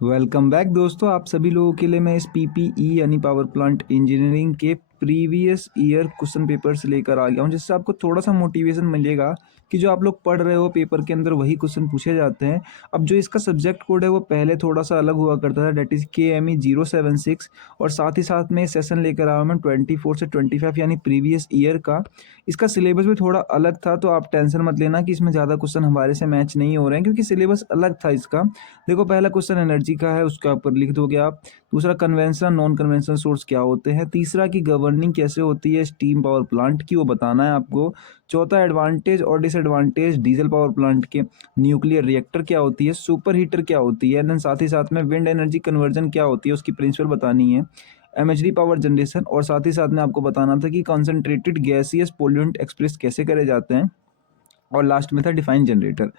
Welcome back दोस्तों। आप सभी लोगों के लिए मैं इस पीपीई यानी पावर प्लांट इंजीनियरिंग के प्रीवियस ईयर क्वेश्चन पेपर्स लेकर आ गया हूं, जिससे आपको थोड़ा सा मोटिवेशन मिलेगा कि जो आप लोग पढ़ रहे हो पेपर के अंदर वही क्वेश्चन पूछे जाते हैं। अब जो इसका सब्जेक्ट कोड है वो पहले थोड़ा सा अलग हुआ करता था, डेट इज़ KME 076। और साथ ही साथ में सेशन लेकर आया मैं 24 से 25 यानी प्रीवियस ईयर का। इसका सिलेबस भी थोड़ा अलग था, तो आप टेंशन मत लेना कि इसमें ज़्यादा क्वेश्चन हमारे से मैच नहीं हो रहे हैं, क्योंकि सिलेबस अलग था इसका। देखो, पहला क्वेश्चन एनर्जी का है, उसका ऊपर लिख दोगे आप। दूसरा, कन्वेंशनल नॉन कन्वेंशनल सोर्स क्या होते हैं। तीसरा, की गवर्निंग कैसे होती है स्टीम पावर प्लांट की, वो बताना है आपको। चौथा, एडवांटेज और डिसएडवांटेज डीजल पावर प्लांट के। न्यूक्लियर रिएक्टर क्या होती है, सुपर हीटर क्या होती है, देन साथ ही साथ में विंड एनर्जी कन्वर्जन क्या होती है, उसकी प्रिंसिपल बतानी है। एमएचडी पावर जनरेशन, और साथ ही साथ में आपको बताना था कि कॉन्सेंट्रेटेड गैसियस पोल्यूंट एक्सप्रेस कैसे करे जाते हैं। और लास्ट में था डिफाइन जनरेटर।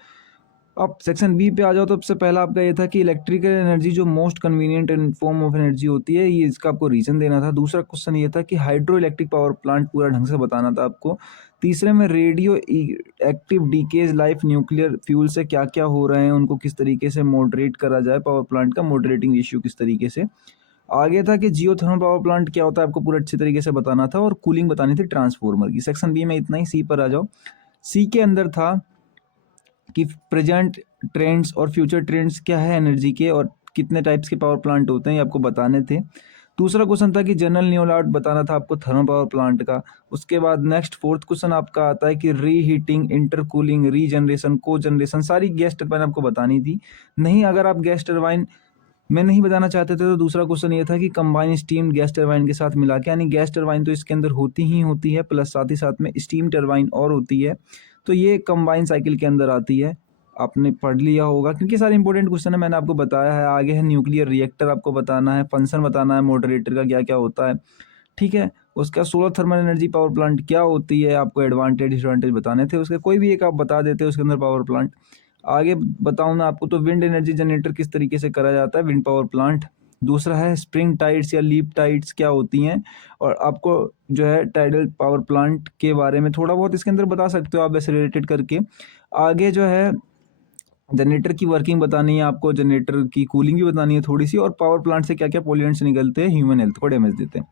अब सेक्शन बी पे आ जाओ, तो सबसे पहला आपका ये था कि इलेक्ट्रिकल एनर्जी जो most convenient form of energy होती है, ये इसका आपको रीजन देना था। दूसरा क्वेश्चन ये था कि हाइड्रो इलेक्ट्रिक पावर प्लांट पूरा ढंग से बताना था आपको। तीसरे में radio active decays life nuclear fuel से क्या क्या हो रहे हैं, उनको किस तरीके से मॉडरेट करा जाए, पावर प्लांट का मॉडरेटिंग रेशियो किस तरीके से। आगे था कि जियो थर्मल पावर प्लांट क्या होता है, आपको पूरा अच्छे तरीके से बताना था। और कूलिंग बतानी थी ट्रांसफॉर्मर की। सेक्शन बी में इतना ही। सी पर आ जाओ। सी के अंदर था कि प्रेजेंट ट्रेंड्स और फ्यूचर ट्रेंड्स क्या है एनर्जी के, और कितने टाइप्स के पावर प्लांट होते हैं, ये आपको बताने थे। दूसरा क्वेश्चन था कि जनरल न्यूलाउट बताना था आपको थर्मल पावर प्लांट का। उसके बाद नेक्स्ट फोर्थ क्वेश्चन आपका आता है कि रीहीटिंग, इंटरकूलिंग, रीजनरेशन, को जनरेशन, सारी गैस टरबाइन आपको बतानी थी। नहीं, अगर आप गैस टरबाइन में नहीं बताना चाहते थे, तो दूसरा क्वेश्चन ये था कि कंबाइन स्टीम गैस टरबाइन के साथ मिला के, यानी गैस टरबाइन तो इसके अंदर होती ही होती है, प्लस साथ ही साथ में स्टीम टरबाइन और होती है, तो ये कंबाइन साइकिल के अंदर आती है। आपने पढ़ लिया होगा, क्योंकि सारे इंपॉर्टेंट क्वेश्चन है, मैंने आपको बताया है। आगे है न्यूक्लियर रिएक्टर, आपको बताना है। फंक्शन बताना है मॉडरेटर का, क्या क्या होता है, ठीक है। उसका solar thermal energy power plant क्या होती है, आपको एडवांटेज डिसएडवांटेज बताने थे। उसके कोई भी एक आप बता देते उसके अंदर पावर प्लांट। आगे बताऊँ ना आपको, तो विंड एनर्जी जनरेटर किस तरीके से करा जाता है, विंड पावर प्लांट। दूसरा है स्प्रिंग टाइड्स या लीप टाइड्स क्या होती हैं, और आपको जो है टाइडल पावर प्लांट के बारे में थोड़ा बहुत इसके अंदर बता सकते हो आप, वैसे रिलेटेड करके। आगे जो है जनरेटर की वर्किंग बतानी है आपको, जनरेटर की कूलिंग भी बतानी है थोड़ी सी, और पावर प्लांट से क्या क्या पोल्यूटेंट्स निकलते हैं, ह्यूमन हेल्थ को डैमेज देते हैं।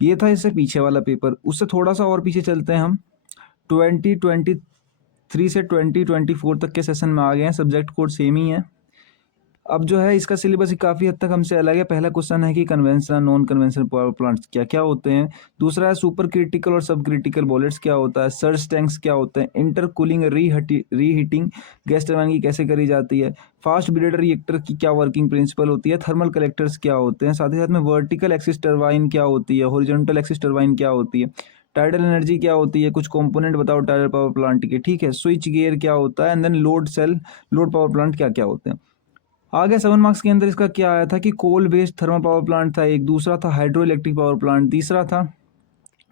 ये था इससे पीछे वाला पेपर। उससे थोड़ा सा और पीछे चलते हैं हम। 2023 से 2024 तक के सेशन में आ गए हैं, सब्जेक्ट कोड सेम ही है। अब जो है इसका सिलेबस काफ़ी हद तक हमसे अलग है। पहला क्वेश्चन है कि conventional non conventional power plants क्या क्या होते हैं। दूसरा है सुपर क्रिटिकल और सब क्रिटिकल बॉयलर्स क्या होता है। सर्ज टैंक्स क्या होते हैं। इंटरकूलिंग रीहीटिंग गैस टरबाइन की कैसे करी जाती है। फास्ट ब्रीडर रिएक्टर की क्या वर्किंग प्रिंसिपल होती है। थर्मल कलेक्टर्स क्या होते हैं। साथ ही साथ में वर्टिकल एक्सिस टरबाइन क्या होती है, हॉरिजॉन्टल एक्सिस टरबाइन क्या होती है, टाइडल एनर्जी क्या होती है, कुछ कंपोनेंट बताओ टाइडल पावर प्लांट के, ठीक है। स्विच गियर क्या होता है, and then load cell, load power plant क्या क्या होते हैं। आगे 7 मार्क्स के अंदर इसका क्या आया था कि coal based thermal power plant था एक। दूसरा था हाइड्रो इलेक्ट्रिक पावर प्लांट। तीसरा था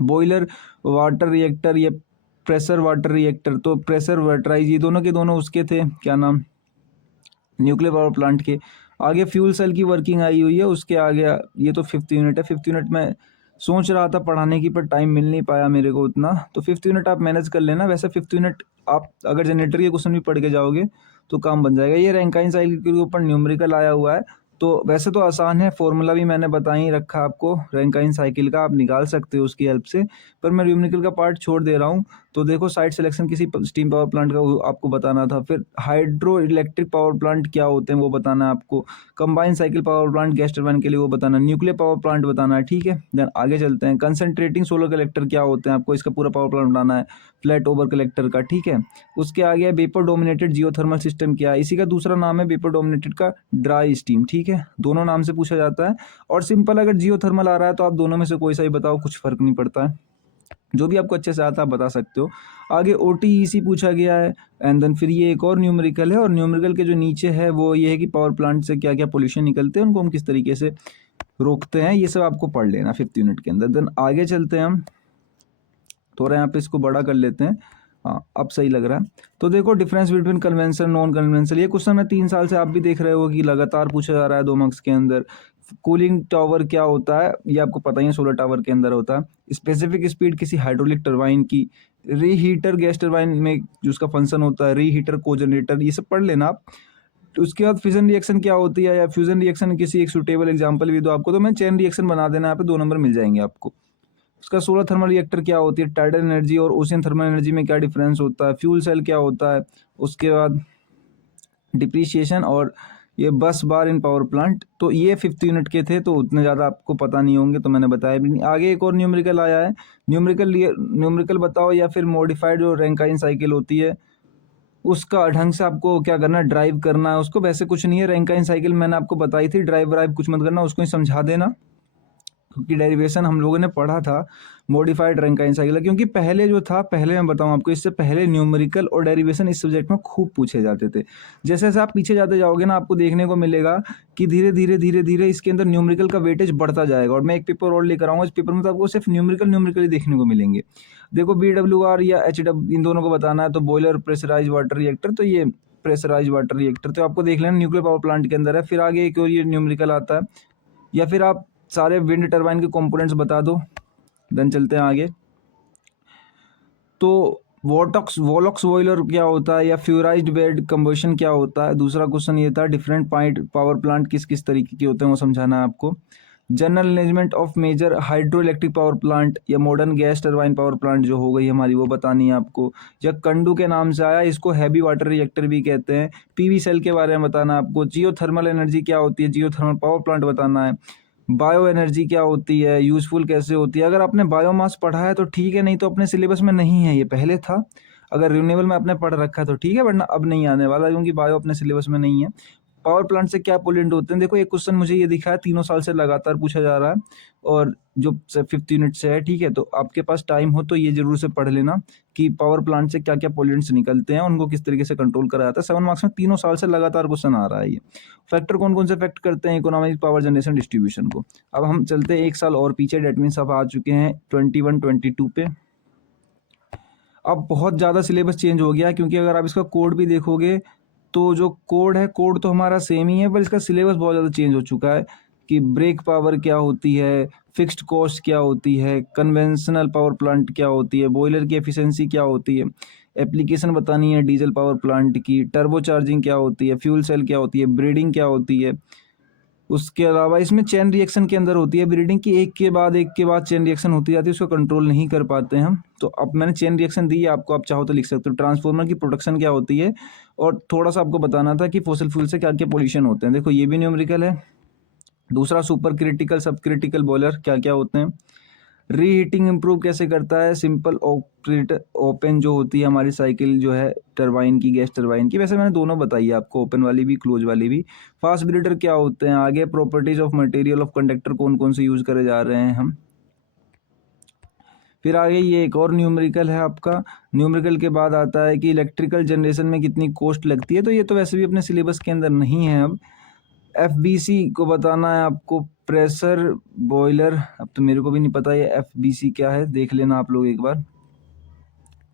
बॉयलर वाटर रिएक्टर या प्रेशर वाटर रिएक्टर, तो प्रेशर वाटराइज, ये दोनों के दोनों उसके थे, क्या नाम, न्यूक्लियर पावर प्लांट के। आगे फ्यूल सेल की वर्किंग आई हुई है। उसके आगे ये तो फिफ्थ यूनिट है। फिफ्थ यूनिट में सोच रहा था पढ़ाने की, पर टाइम मिल नहीं पाया मेरे को उतना, तो फिफ्थ यूनिट आप मैनेज कर लेना। वैसे फिफ्थ यूनिट आप अगर जनरेटर के क्वेश्चन भी पढ़ के जाओगे तो काम बन जाएगा। ये रैंकाइन साइकिल के ऊपर न्यूमेरिकल आया हुआ है, तो वैसे तो आसान है, फॉर्मूला भी मैंने बता ही रखा आपको रैंकाइन साइकिल का, आप निकाल सकते हो उसकी हेल्प से, पर मैं न्यूमेरिकल का पार्ट छोड़ दे रहा हूँ। तो देखो, साइट सिलेक्शन किसी स्टीम पावर प्लांट का आपको बताना था। फिर हाइड्रो इलेक्ट्रिक पावर प्लांट क्या होते हैं वो बताना है आपको। Combine cycle power plant gas turbine के लिए वो बताना। न्यूक्लियर पावर प्लांट बताना है, ठीक है। देन आगे चलते हैं। कंसंट्रेटिंग सोलर कलेक्टर क्या होते हैं, आपको इसका पूरा पावर प्लांट बनाना है, फ्लैट ओवर कलेक्टर का, ठीक है। उसके आगे वेपर डोमिनेटेड जियोथर्मल सिस्टम क्या है, इसी का दूसरा नाम है वेपर डोमिनेटेड का ड्राई स्टीम, ठीक है। दोनों नाम से पूछा जाता है। और सिंपल, अगर जियोथर्मल आ रहा है तो आप दोनों में से कोई सा ही बताओ, कुछ फर्क नहीं पड़ता है, जो भी आपको अच्छे से आता है आप बता सकते हो। आगे OTEC पूछा गया है, एंड देन फिर ये एक और न्यूमेरिकल है, और न्यूमेरिकल के जो नीचे है वो ये है कि पावर प्लांट से क्या क्या पोल्यूशन निकलते हैं, उनको हम किस तरीके से रोकते हैं, ये सब आपको पढ़ लेना फिफ्थ यूनिट के अंदर। देन आगे चलते हैं हम, थोड़ा यहाँ पे इसको बड़ा कर लेते हैं। हाँ, अब सही लग रहा है। तो देखो, difference between conventional non conventional, ये क्वेश्चन मैं 3 साल से आप भी देख रहे हो कि लगातार पूछा जा रहा है 2 मार्क्स के अंदर। कूलिंग टावर क्या होता है, ये आपको पता ही है, सोलर टावर के अंदर होता है। स्पेसिफिक स्पीड किसी हाइड्रोलिक टरबाइन की। रीहीटर गैस टरबाइन में जो उसका फंक्शन होता है। रीहीटर, कोजनरेटर, ये सब पढ़ लेना आप। तो उसके बाद फिजन रिएक्शन क्या होती है, या फ्यूजन रिएक्शन किसी एक सुटेबल एग्जांपल भी दो आपको, तो मैं चेन रिएक्शन बना देना, यहाँ पे 2 नंबर मिल जाएंगे आपको। उसका सोलर थर्मल रिएक्टर क्या होती है, टाइडल एनर्जी और ओशियन थर्मल एनर्जी में क्या डिफरेंस होता है, फ्यूल सेल क्या होता है, उसके बाद डिप्रीशिएशन और ये बस बार इन पावर प्लांट। तो ये 5th यूनिट के थे, तो उतने ज़्यादा आपको पता नहीं होंगे, तो मैंने बताया भी नहीं। आगे एक और न्यूमेरिकल आया है, न्यूमेरिकल बताओ या फिर मॉडिफाइड जो रैंकाइन साइकिल होती है उसका ढंग से आपको क्या करना है, ड्राइव करना है उसको। वैसे कुछ नहीं है, रैंकाइन साइकिल मैंने आपको बताई थी, ड्राइव व्राइव कुछ मत करना, उसको ही समझा देना, क्योंकि डेरिवेशन हम लोगों ने पढ़ा था मॉडिफाइड रैंकाइन साइकिल। क्योंकि पहले जो था, पहले मैं बताऊं आपको, इससे पहले न्यूमेरिकल और डेरिवेशन इस सब्जेक्ट में खूब पूछे जाते थे। जैसे जैसे आप पीछे जाते जाओगे ना, आपको देखने को मिलेगा कि धीरे धीरे इसके अंदर न्यूमेरिकल का वेटेज बढ़ता जाएगा। और मैं एक पेपर और लेकर आऊँगा, इस पेपर में तो आपको सिर्फ न्यूमेरिकल ही देखने को मिलेंगे। देखो BWR या HW इन दोनों को बताना है, तो बॉयलर प्रेशराइज वाटर रिएक्टर, तो ये प्रेशराइज वाटर रिएक्टर तो आपको देख लेना न्यूक्लियर पावर प्लांट के अंदर है। फिर आगे एक और ये न्यूमेरिकल आता है, या फिर आप सारे विंड टरबाइन के कंपोनेंट्स बता दो, देन चलते हैं आगे। तो वोलॉक्स बॉयलर क्या होता है, या फ्यूराइज्ड बेड कंबशन क्या होता है। दूसरा क्वेश्चन ये था, डिफरेंट पॉइंट पावर प्लांट किस किस तरीके के होते हैं वो समझाना है आपको। General management of major hydro electric power plant या modern gas turbine power plant जो हो गई हमारी, वो बतानी है आपको। या कंडू के नाम से आया, इसको हैवी वाटर रिएक्टर भी कहते हैं। PV सेल के बारे में बताना है आपको। जियो थर्मल एनर्जी क्या होती है, जियो थर्मल पावर प्लांट बताना है। बायो एनर्जी क्या होती है, यूजफुल कैसे होती है। अगर आपने बायोमास पढ़ा है तो ठीक है, नहीं तो अपने सिलेबस में नहीं है, ये पहले था। अगर रिन्यूएबल में आपने पढ़ रखा है तो ठीक है, वरना अब नहीं आने वाला, क्योंकि बायो अपने सिलेबस में नहीं है। पावर प्लांट से क्या पोल्यूटेंट होते हैं, देखो एक क्वेश्चन मुझे ये दिखा है 3 साल से लगातार पूछा जा रहा है, और जो 5th यूनिट से है, ठीक है। तो आपके पास टाइम हो तो ये जरूर से पढ़ लेना कि पावर प्लांट से क्या क्या पोल्यूटेंट्स निकलते हैं, उनको किस तरीके से कंट्रोल करा जाता है। 7 मार्क्स में 3 साल से लगातार क्वेश्चन आ रहा है ये। फैक्टर कौन कौन से इफेक्ट करते हैं इकोनॉमिक पावर जनरेशन डिस्ट्रीब्यूशन को। अब हम चलते हैं 1 साल और पीछे, डेट मीन्स अब आ चुके हैं 21-22 पे। अब बहुत ज़्यादा सिलेबस चेंज हो गया, क्योंकि अगर आप इसका कोड भी देखोगे तो जो कोड है, कोड तो हमारा सेम ही है, पर इसका सिलेबस बहुत ज़्यादा चेंज हो चुका है। कि ब्रेक पावर क्या होती है, फिक्स्ड कॉस्ट क्या होती है, कन्वेंशनल पावर प्लांट क्या होती है, बॉयलर की एफिशिएंसी क्या होती है, एप्लीकेशन बतानी है डीजल पावर प्लांट की, टर्बो चार्जिंग क्या होती है, फ्यूल सेल क्या होती है, ब्रीडिंग क्या होती है। उसके अलावा इसमें चेन रिएक्शन के अंदर होती है ब्रीडिंग की, एक के बाद चेन रिएक्शन होती जाती है, उसको कंट्रोल नहीं कर पाते हम। तो अब मैंने चेन रिएक्शन दी है आपको, आप चाहो तो लिख सकते हो। ट्रांसफार्मर की प्रोडक्शन क्या होती है, और थोड़ा सा आपको बताना था कि फॉसिल फ्यूल से क्या क्या पोल्यूशन होते हैं। देखो ये भी न्यूमेरिकल है। दूसरा, सुपर क्रिटिकल सब क्रिटिकल बॉयलर क्या क्या होते हैं। रीहीटिंग इंप्रूव कैसे करता है, सिंपल ऑपरेट ओपन जो होती है हमारी साइकिल जो है टरबाइन की, गैस टरबाइन की। वैसे मैंने दोनों बताई है आपको, ओपन वाली भी क्लोज वाली भी। फास्ट ब्रीडर क्या होते हैं। आगे properties of material of conductor कौन कौन से यूज करे जा रहे हैं हम। फिर आगे ये एक और न्यूमेरिकल है आपका। न्यूमेरिकल के बाद आता है कि इलेक्ट्रिकल जनरेशन में कितनी कॉस्ट लगती है, तो ये तो वैसे भी अपने सिलेबस के अंदर नहीं है अब। FBC को बताना है आपको, प्रेशर बॉयलर। अब तो मेरे को भी नहीं पता ये FBC क्या है, देख लेना आप लोग एक बार।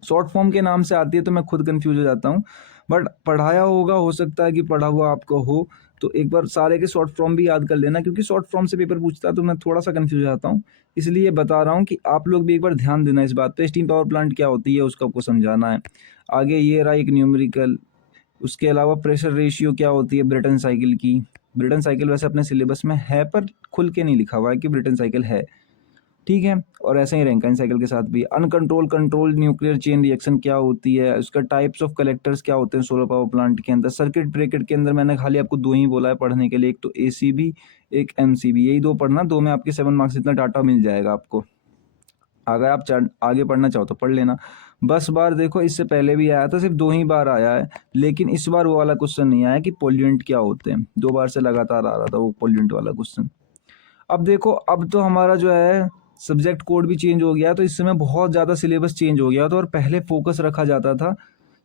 शॉर्ट फॉर्म के नाम से आती है तो मैं खुद कंफ्यूज हो जाता हूँ, बट पढ़ाया होगा, हो सकता है कि पढ़ा हुआ आपको हो, तो एक बार सारे के शॉर्ट फॉर्म भी याद कर लेना, क्योंकि शॉर्ट फॉर्म से पेपर पूछता है तो मैं थोड़ा सा कंफ्यूज हो जाता हूँ। इसलिए बता रहा हूँ कि आप लोग भी एक बार ध्यान देना इस बात पे। स्टीम पावर प्लांट क्या होती है उसका आपको समझाना है। आगे ये रहा एक न्यूमेरिकल। उसके अलावा प्रेशर रेशियो क्या होती है ब्रेटन साइकिल की। ब्रेटन साइकिल वैसे अपने सिलेबस में है, पर खुल के नहीं लिखा हुआ है कि ब्रेटन साइकिल है, ठीक है। और ऐसे ही रैंकाइन साइकिल के साथ भी। Uncontrol control nuclear chain reaction क्या होती है, उसका टाइप्स ऑफ कलेक्टर्स क्या होते हैं सोलर पावर प्लांट के अंदर। सर्किट ब्रेकर के अंदर मैंने खाली आपको 2 ही बोला है पढ़ने के लिए, एक तो ACB, एक MCB, यही 2 पढ़ना। 2 में आपके 7 मार्क्स इतना डाटा मिल जाएगा आपको। अगर आप आगे पढ़ना चाहो तो पढ़ लेना। बस बार देखो, इससे पहले भी आया था, सिर्फ 2 ही बार आया है, लेकिन इस बार वो वाला क्वेश्चन नहीं आया कि पोल्यूएंट क्या होते हैं। 2 बार से लगातार आ रहा था वो पोल्यूएंट वाला क्वेश्चन। अब देखो, अब तो हमारा जो है सब्जेक्ट कोड भी चेंज हो गया, तो इस समय बहुत ज़्यादा सिलेबस चेंज हो गया था, और पहले फोकस रखा जाता था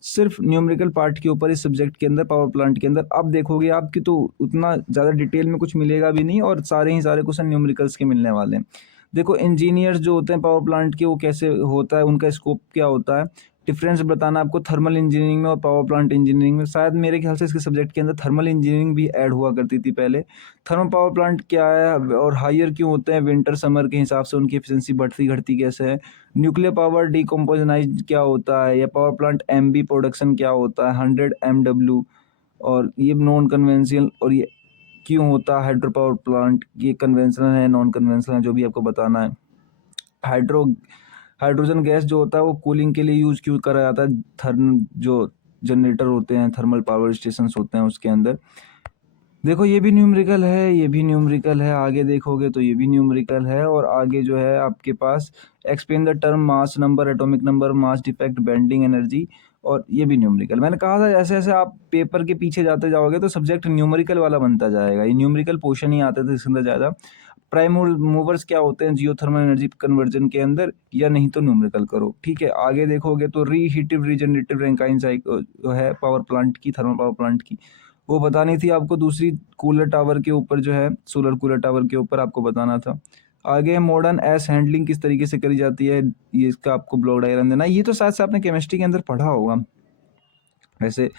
सिर्फ न्यूमेरिकल पार्ट के ऊपर इस सब्जेक्ट के अंदर, पावर प्लांट के अंदर। अब देखोगे आपकी तो उतना ज़्यादा डिटेल में कुछ मिलेगा भी नहीं, और सारे ही सारे क्वेश्चन न्यूमेरिकल्स के मिलने वाले हैं। देखो इंजीनियर्स जो होते हैं पावर प्लांट के, वो कैसे होता है, उनका स्कोप क्या होता है, डिफरेंस बताना आपको थर्मल इंजीनियरिंग में और पावर प्लांट इंजीनियरिंग में। शायद मेरे ख्याल से इसके सब्जेक्ट के अंदर थर्मल इंजीनियरिंग भी ऐड हुआ करती थी पहले। थर्मल पावर प्लांट क्या है और हायर क्यों होते हैं, विंटर समर के हिसाब से उनकी एफिशिएंसी बढ़ती घटती कैसे है। न्यूक्लियर पावर डिकम्पोजनाइज क्या होता है, या पावर प्लांट MB प्रोडक्शन क्या होता है, 100 MW। और ये नॉन कन्वेंशनल, और ये क्यों होता है हाइड्रो पावर प्लांट, ये कन्वेंशनल है नॉन कन्वेंशनल है जो भी आपको बताना है। हाइड्रोजन गैस जो होता है वो कूलिंग के लिए यूज क्यों करा जाता है, जो जनरेटर होते हैं, थर्मल पावर स्टेशंस होते हैं उसके अंदर। देखो ये भी न्यूमेरिकल है, ये भी न्यूमेरिकल है, आगे देखोगे तो ये भी न्यूमेरिकल है, और आगे जो है आपके पास explain the term mass number, atomic number, mass defect, bending energy, और ये भी न्यूमेरिकल। मैंने कहा था जैसे जैसे आप पेपर के पीछे जाते जाओगे तो सब्जेक्ट न्यूमेरिकल वाला बनता जाएगा, ये न्यूमेरिकल पोर्शन ही आते थे इसके अंदर ज़्यादा। प्राइम मूवर्स क्या होते हैं जियोथर्मल एनर्जी कन्वर्जन के अंदर, या नहीं तो न्यूमेरिकल करो। ठीक है, आगे देखोगे तो रीहीटिव रीजनरेटिव रैंकाइन साइकिल है पावर प्लांट की, थर्मल पावर प्लांट की, वो बतानी थी आपको। दूसरी कूलर टावर के ऊपर जो है, सोलर कूलर टावर के ऊपर आपको बताना था। आगे मॉडर्न एस हैंडलिंग किस तरीके से करी जाती है, ये इसका आपको ब्लॉक डायग्राम देना। ये तो शायद से आपने केमिस्ट्री के अंदर पढ़ा होगा, वैसे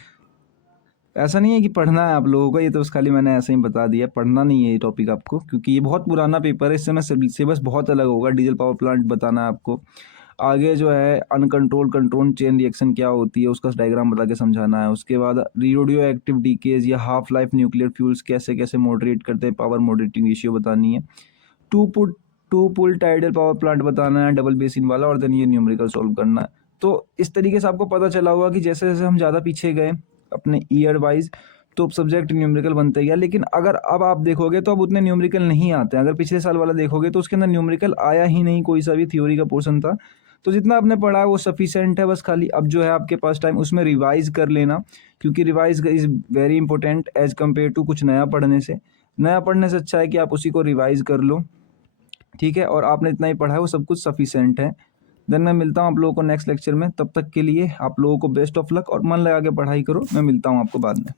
ऐसा नहीं है कि पढ़ना है आप लोगों को, ये तो बस खाली मैंने ऐसे ही बता दिया, पढ़ना नहीं है ये टॉपिक आपको, क्योंकि ये बहुत पुराना पेपर है, इससे मैं सिलेबस बहुत अलग होगा। डीजल पावर प्लांट बताना है आपको। आगे जो है अनकंट्रोल कंट्रोल चेन रिएक्शन क्या होती है उसका डायग्राम बता के समझाना है। उसके बाद रेडियो एक्टिव डीकेज या हाफ लाइफ न्यूक्लियर फ्यूल्स कैसे कैसे मॉडरेट करते हैं, पावर मॉडरेटिंग रेशियो बतानी है। Two pool tidal power plant बताना है, डबल बेसिन वाला, और देन ये न्यूमेरिकल सॉल्व करना है। तो इस तरीके से आपको पता चला होगा कि जैसे जैसे हम ज़्यादा पीछे गए अपने ईयर वाइज तो सब्जेक्ट न्यूमेरिकल बनते गया। लेकिन अगर अब आप देखोगे तो अब उतने न्यूमेरिकल नहीं आते हैं। अगर पिछले साल वाला देखोगे तो उसके अंदर न्यूमेरिकल आया ही नहीं, कोई सा भी थ्योरी का पोर्शन था। तो जितना आपने पढ़ा है वो सफिशेंट है, बस खाली अब जो है आपके पास टाइम उसमें रिवाइज कर लेना, क्योंकि revise is very important as compare to कुछ नया पढ़ने से। नया पढ़ने से अच्छा है कि आप उसी को रिवाइज कर लो, ठीक है, और आपने इतना ही पढ़ा है वो सब कुछ सफिशेंट है। देन मैं मिलता हूँ आप लोगों को नेक्स्ट लेक्चर में, तब तक के लिए आप लोगों को बेस्ट ऑफ लक, और मन लगा के पढ़ाई करो। मैं मिलता हूँ आपको बाद में।